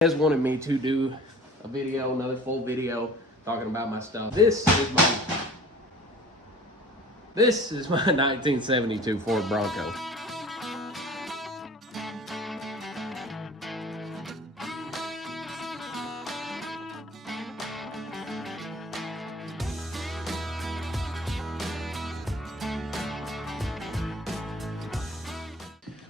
Has wanted me to do a video, another full video talking about my stuff. This is my 1972 Ford Bronco.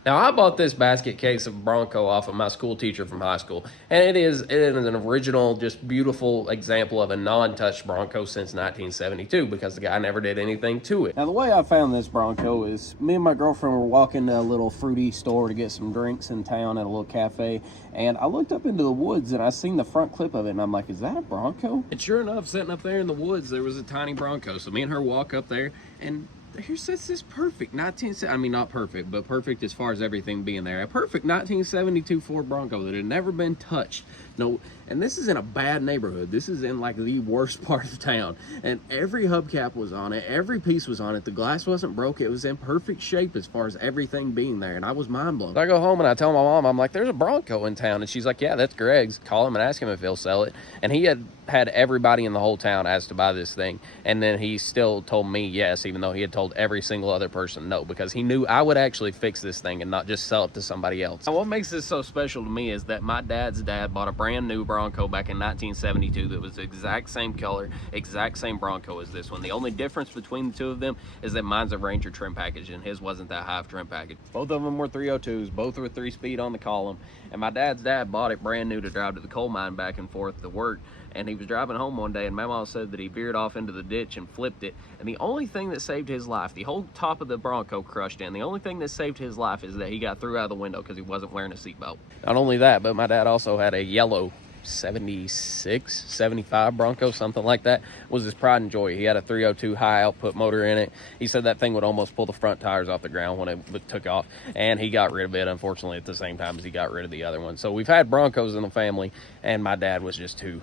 Now, I bought this basket case of Bronco off of my school teacher from high school, and it is an original, just beautiful example of a non-touched Bronco since 1972 because the guy never did anything to it. Now, the way I found this Bronco is me and my girlfriend were walking to a little fruity store to get some drinks in town at a little cafe, and I looked up into the woods and I seen the front clip of it, and I'm like, is that a Bronco? And sure enough, sitting up there in the woods, there was a tiny Bronco. So me and her walk up there, and here sits this perfect not perfect, but perfect as far as everything being there. A perfect 1972 Ford Bronco that had never been touched. No, and this is in a bad neighborhood. This is in like the worst part of town. And every hubcap was on it. Every piece was on it. The glass wasn't broke. It was in perfect shape as far as everything being there. And I was mind blown. So I go home and I tell my mom, I'm like, there's a Bronco in town. And she's like, yeah, that's Greg's. Call him and ask him if he'll sell it. And he had everybody in the whole town asked to buy this thing. And then he still told me yes, even though he had told every single other person no, because he knew I would actually fix this thing and not just sell it to somebody else. Now, what makes this so special to me is that my dad's dad bought a brand new Bronco back in 1972 that was the exact same color, exact same Bronco as this one. The only difference between the two of them is that mine's a Ranger trim package and his wasn't that high of trim package. Both of them were 302s, both were 3-speed on the column, and my dad's dad bought it brand new to drive to the coal mine back and forth to work. And he was driving home one day, and my mom said that he veered off into the ditch and flipped it. And the only thing that saved his life, the whole top of the Bronco crushed in, the only thing that saved his life is that he got through out of the window because he wasn't wearing a seatbelt. Not only that, but my dad also had a yellow 76, 75 Bronco, something like that, was his pride and joy. He had a 302 high output motor in it. He said that thing would almost pull the front tires off the ground when it took off, and he got rid of it, unfortunately, at the same time as he got rid of the other one. So we've had Broncos in the family, and my dad was just too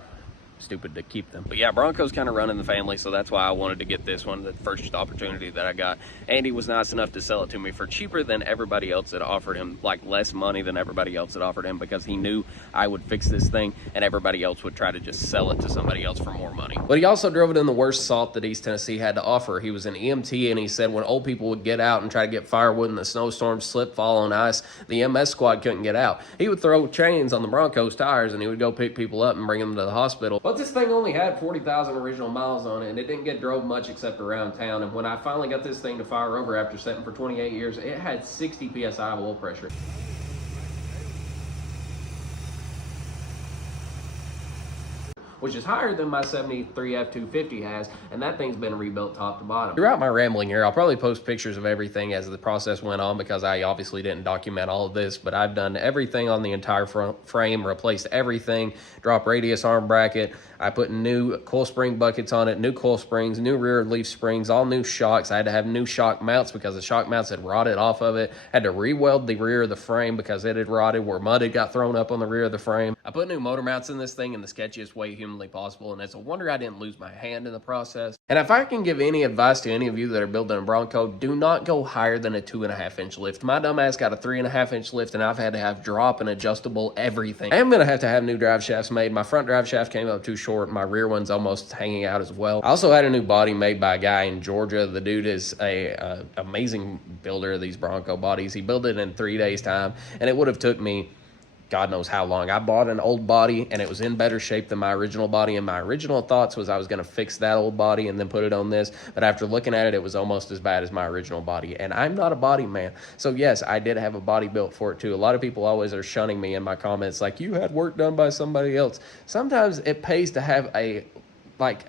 stupid to keep them. But yeah, Bronco's kind of running the family, so that's why I wanted to get this one, the first opportunity that I got. Andy was nice enough to sell it to me for cheaper than everybody else that offered him, like less money than everybody else that offered him, because he knew I would fix this thing and everybody else would try to just sell it to somebody else for more money. But he also drove it in the worst salt that East Tennessee had to offer. He was an EMT, and he said when old people would get out and try to get firewood in the snowstorm, slip, fall on ice, the MS squad couldn't get out. He would throw chains on the Bronco's tires and he would go pick people up and bring them to the hospital. But this thing only had 40,000 original miles on it, and it didn't get drove much except around town. And when I finally got this thing to fire over after setting for 28 years, it had 60 psi of oil pressure. Which is higher than my 73 F-250 has, and that thing's been rebuilt top to bottom. Throughout my rambling here, I'll probably post pictures of everything as the process went on, because I obviously didn't document all of this, but I've done everything on the entire front frame, replaced everything, drop radius arm bracket, I put new coil spring buckets on it, new coil springs, new rear leaf springs, all new shocks. I had to have new shock mounts because the shock mounts had rotted off of it. Had to re-weld the rear of the frame because it had rotted where mud had got thrown up on the rear of the frame. I put new motor mounts in this thing in the sketchiest way humanly possible, and it's a wonder I didn't lose my hand in the process. And if I can give any advice to any of you that are building a Bronco, do not go higher than a 2.5-inch lift. My dumbass got a 3.5-inch lift, and I've had to have drop and adjustable everything. I am going to have new drive shafts made. My front drive shaft came up too short. My rear one's almost hanging out as well. I also had a new body made by a guy in Georgia. The dude is a amazing builder of these Bronco bodies. He built it in 3 days time, and it would have took me God knows how long. I bought an old body, and it was in better shape than my original body, and my original thoughts was I was going to fix that old body and then put it on this, but after looking at it, it was almost as bad as my original body, and I'm not a body man. So yes, I did have a body built for it too. A lot of people always are shunning me in my comments like, you had work done by somebody else. Sometimes it pays to have a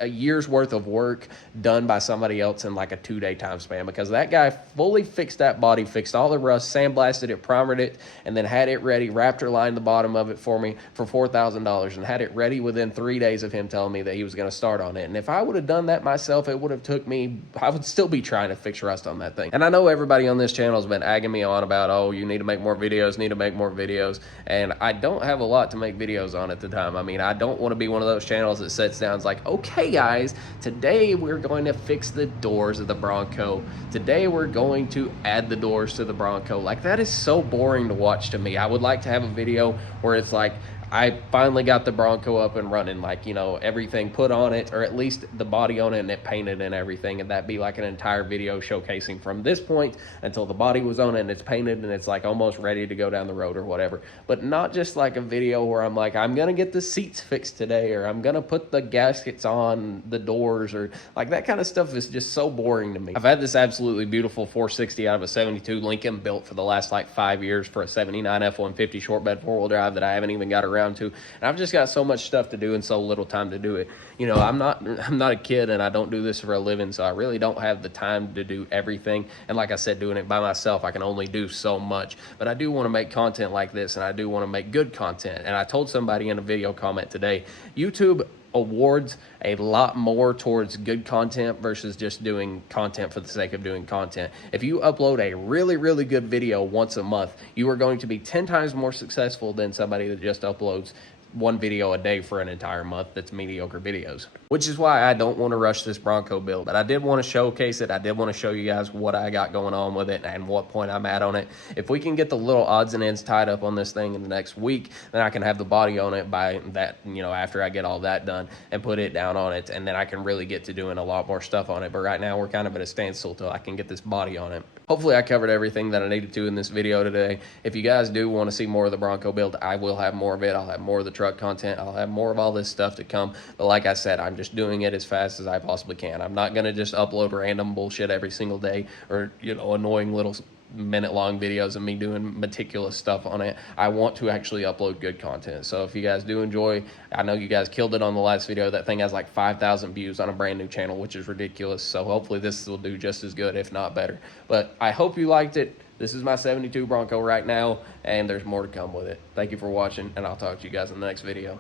year's worth of work done by somebody else in like a 2-day time span, because that guy fully fixed that body, fixed all the rust, sandblasted it, primered it, and then had it ready, raptor lined the bottom of it for me for $4,000, and had it ready within 3 days of him telling me that he was going to start on it. And if I would have done that myself, it would have took me, I would still be trying to fix rust on that thing. And I know everybody on this channel has been egging me on about, oh, you need to make more videos, and I don't have a lot to make videos on at the time. I mean, I don't want to be one of those channels that sits down and is like, okay guys, today we're going to fix the doors of the Bronco. Today we're going to add the doors to the Bronco. Like, that is so boring to watch to me. I would like to have a video where it's like, I finally got the Bronco up and running, like, you know, everything put on it, or at least the body on it, and it painted and everything. And that'd be like an entire video showcasing from this point until the body was on it and it's painted and it's like almost ready to go down the road or whatever. But not just like a video where I'm like, I'm gonna get the seats fixed today, or I'm gonna put the gaskets on the doors, or like that kind of stuff is just so boring to me. I've had this absolutely beautiful 460 out of a 72 Lincoln built for the last like 5 years for a 79 F-150 short bed 4-wheel drive that I haven't even got around to, and I've just got so much stuff to do and so little time to do it. You know, I'm not a kid, and I don't do this for a living, so I really don't have the time to do everything. And like I said, doing it by myself, I can only do so much. But I do want to make content like this, and I do want to make good content. And I told somebody in a video comment today, YouTube awards a lot more towards good content versus just doing content for the sake of doing content. If you upload a really, really good video once a month, you are going to be 10 times more successful than somebody that just uploads one video a day for an entire month that's mediocre videos. Which is why I don't want to rush this Bronco build, but I did want to showcase it. I did want to show you guys what I got going on with it and what point I'm at on it. If we can get the little odds and ends tied up on this thing in the next week, then I can have the body on it by that, you know, after I get all that done and put it down on it, and then I can really get to doing a lot more stuff on it. But right now we're kind of at a standstill till I can get this body on it. Hopefully I covered everything that I needed to in this video today. If you guys do want to see more of the Bronco build, I will have more of it. I'll have more of the truck content. I'll have more of all this stuff to come. But like I said, I'm just doing it as fast as I possibly can. I'm not going to just upload random bullshit every single day, or, you know, annoying little minute-long videos of me doing meticulous stuff on it. I want to actually upload good content. So if you guys do enjoy, I know you guys killed it on the last video. That thing has like 5,000 views on a brand new channel, which is ridiculous. So hopefully this will do just as good, if not better. But I hope you liked it. This is my 72 Bronco right now, and there's more to come with it. Thank you for watching, and I'll talk to you guys in the next video.